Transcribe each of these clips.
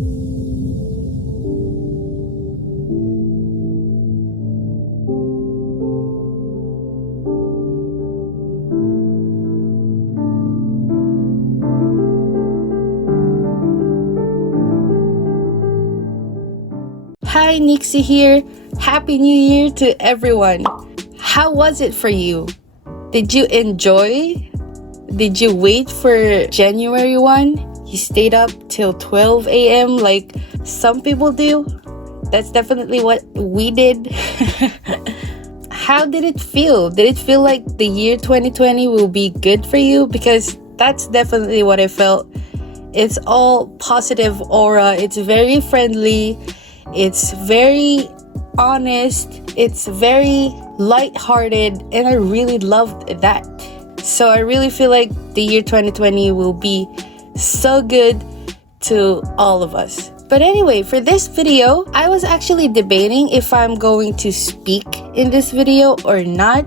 Hi, Nixie here. Happy New Year to everyone. How was it for you? Did you enjoy? Did you wait for January 1? You stayed up till 12 a.m. like some people do? That's definitely what we did. How did it feel? Did it feel like the year 2020 will be good for you? Because that's definitely what I felt. It's all positive aura. It's very friendly. It's very honest. It's very lighthearted, and I really loved that. So I really feel like the year 2020 will be so good to all of us. But anyway, for this video, I was actually debating if I'm going to speak in this video or not.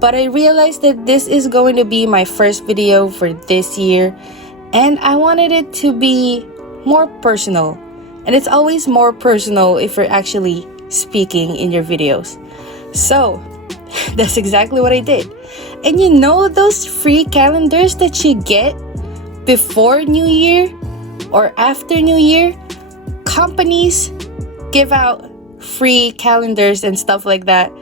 But I realized that this is going to be my first video for this year, and I wanted it to be more personal. And it's always more personal if you're actually speaking in your videos. So that's exactly what I did. And you know those free calendars that you get before New Year or after New Year? Companies give out free calendars and stuff like that.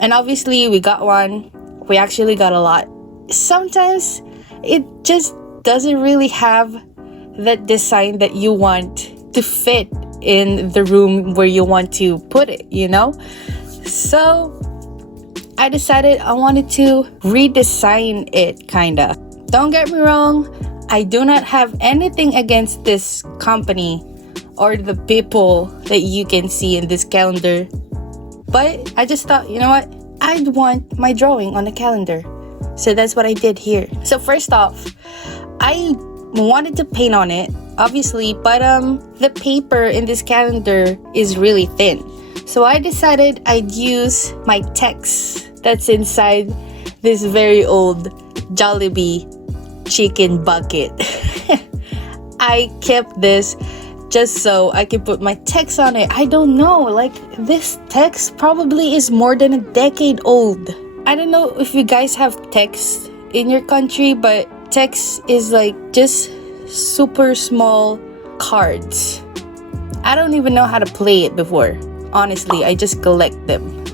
And obviously we got one. We actually got a lot. Sometimes it just doesn't really have that design that you want to fit in the room where you want to put it, you know? So I decided I wanted to redesign it, kinda. Don't get me wrong, I do not have anything against this company or the people that you can see in this calendar. But I just thought, you know what? I'd want my drawing on the calendar. So that's what I did here. So first off, I wanted to paint on it, obviously, but the paper in this calendar is really thin. So I decided I'd use my text that's inside this very old Jollibee chicken bucket. I kept this just so I could put my text on it. I don't know, like this text probably is more than a decade old. I don't know if you guys have text in your country, but text is like just super small cards. I don't even know how to play it before. Honestly, I just collect them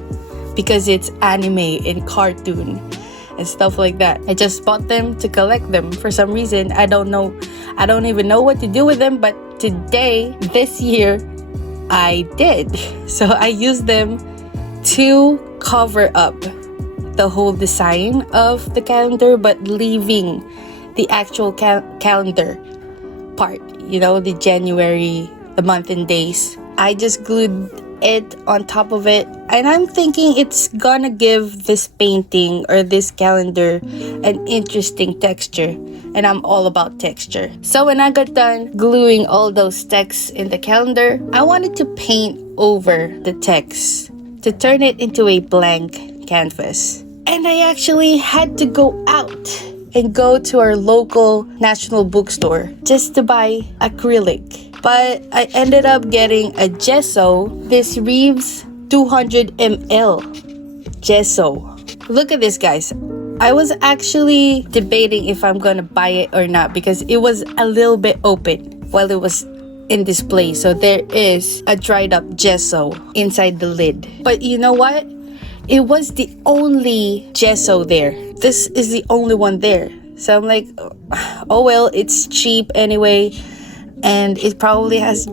because it's anime and cartoon and stuff like that. I just bought them to collect them for some reason. I don't know. I don't even know what to do with them, but today, this year, I did. So I used them to cover up the whole design of the calendar, but leaving the actual calendar part, you know, the January, the month and days. I just glued it on top of it, and I'm thinking it's gonna give this painting or this calendar an interesting texture, and I'm all about texture. So when I got done gluing all those texts in the calendar, I wanted to paint over the text to turn it into a blank canvas. And I actually had to go out and go to our local national bookstore just to buy acrylic. But I ended up getting a gesso, this Reeves 200 ml gesso. Look at this, guys. I was actually debating if I'm gonna buy it or not because it was a little bit open while it was in display. So there is a dried up gesso inside the lid. But you know what? It was the only gesso there. This is the only one there. So I'm like, oh well, it's cheap anyway. And it probably has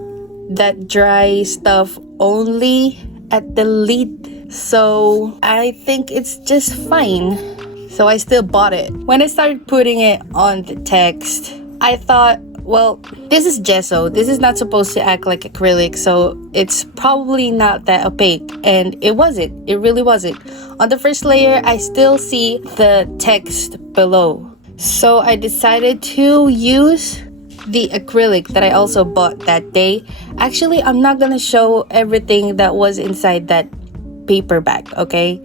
that dry stuff only at the lid. So I think it's just fine. So I still bought it. When I started putting it on the text, I thought, well, this is gesso. This is not supposed to act like acrylic, so it's probably not that opaque. And it wasn't. It really wasn't. On the first layer, I still see the text below. So I decided to use the acrylic that I also bought that day. Actually, I'm not gonna show everything that was inside that paper bag, okay?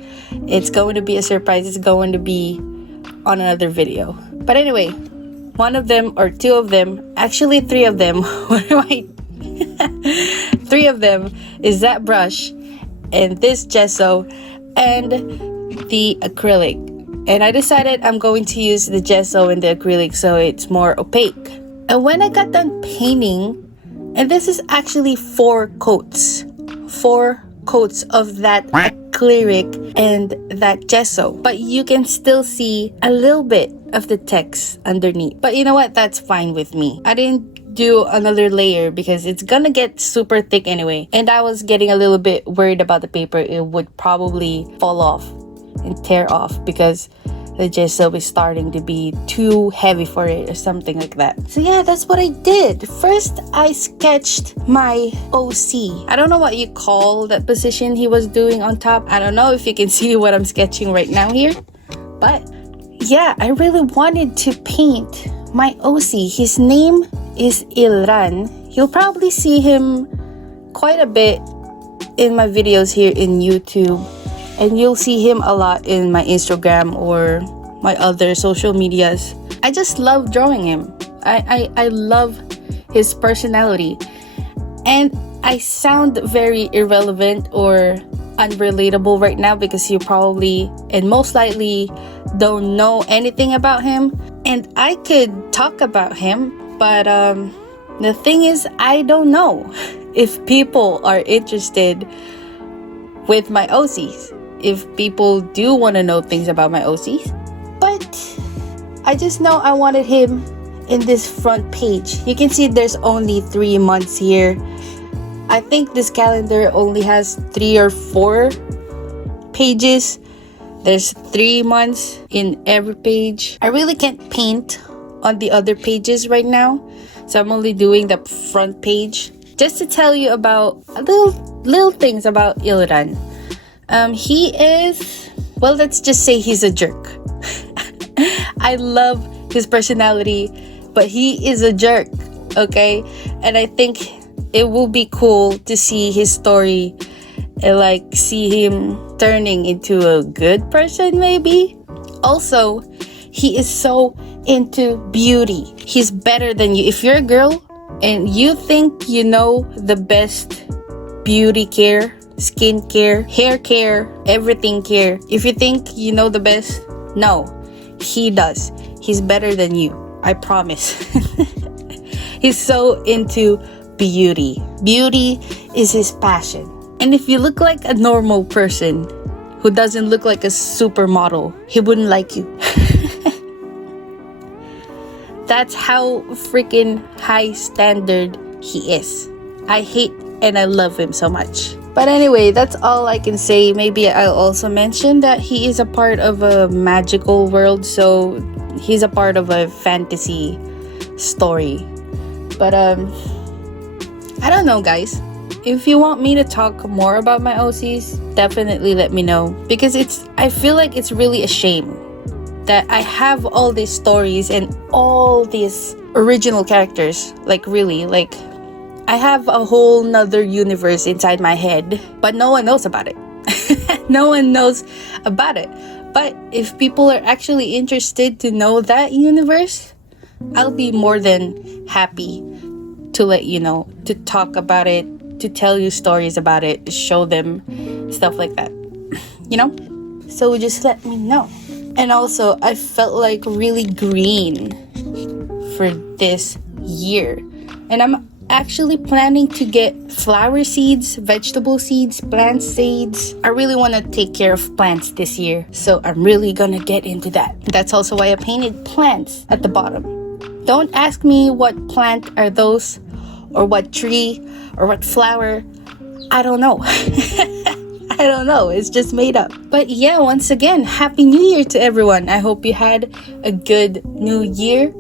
It's going to be a surprise. It's going to be on another video. But anyway, one of them or two of them, actually three of them were my Three of them is that brush and this gesso and the acrylic. And I decided I'm going to use the gesso and the acrylic so it's more opaque. And when I got done painting, and this is actually 4 coats of that acrylic and that gesso, but you can still see a little bit of the text underneath. But you know what, that's fine with me. I didn't do another layer because it's gonna get super thick anyway, and I was getting a little bit worried about the paper. It would probably fall off and tear off because the gesso is starting to be too heavy for it or something like that. So yeah, that's what I did. First, I sketched my OC. I don't know what you call that position he was doing on top. I don't know if you can see what I'm sketching right now here. But yeah, I really wanted to paint my OC. His name is Ilran. You'll probably see him quite a bit in my videos here in YouTube. And you'll see him a lot in my Instagram or my other social medias. I just love drawing him. I love his personality. And I sound very irrelevant or unrelatable right now because you probably and most likely don't know anything about him. And I could talk about him, but the thing is, I don't know if people are interested with my OCs. If people do want to know things about my OCs. But I just know I wanted him in this front page. You can see there's only 3 months here. I think this calendar only has 3 or 4 pages. There's 3 months in every page. I really can't paint on the other pages right now, so I'm only doing the front page. Just to tell you about little things about Ilran. He is, well, let's just say he's a jerk. I love his personality, but he is a jerk, okay? And I think it will be cool to see his story and like see him turning into a good person maybe. Also, he is so into beauty. He's better than you. If you're a girl and you think you know the best beauty care, skin care, hair care, everything care, if you think you know the best, no, he does. He's better than you, I promise. He's so into beauty. Beauty is his passion. And if you look like a normal person who doesn't look like a supermodel, he wouldn't like you. That's how freaking high standard he is. I hate and I love him so much. But anyway, that's all I can say. Maybe I'll also mention that he is a part of a magical world, so he's a part of a fantasy story. But I don't know, guys. If you want me to talk more about my OCs, definitely let me know, because I feel like it's really a shame that I have all these stories and all these original characters, like really, like I have a whole nother universe inside my head, but no one knows about it. No one knows about it. But if people are actually interested to know that universe, I'll be more than happy to let you know, to talk about it, to tell you stories about it, show them stuff like that, you know? So just let me know. And also, I felt like really green for this year. And I'm actually planning to get flower seeds, vegetable seeds, plant seeds. I really want to take care of plants this year, so I'm really gonna get into that. That's also why I painted plants at the bottom. Don't ask me what plant are those, or what tree, or what flower. I don't know. I don't know, it's just made up. But yeah, once again, Happy New Year to everyone. I hope you had a good New Year.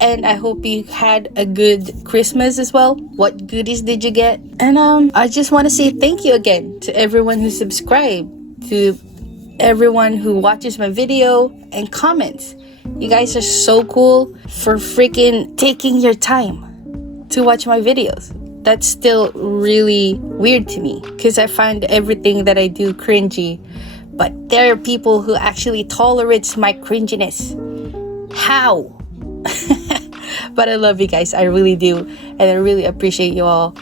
And I hope you had a good Christmas as well. What goodies did you get? And I just want to say thank you again to everyone who subscribed, to everyone who watches my video and comments. You guys are so cool for freaking taking your time to watch my videos. That's still really weird to me because I find everything that I do cringy. But there are people who actually tolerate my cringiness. How? But I love you guys, I really do, and I really appreciate you all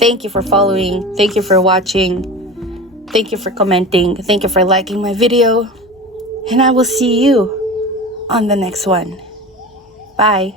Thank you for following. Thank you for watching. Thank you for commenting. Thank you for liking my video. And I will see you on the next one. Bye.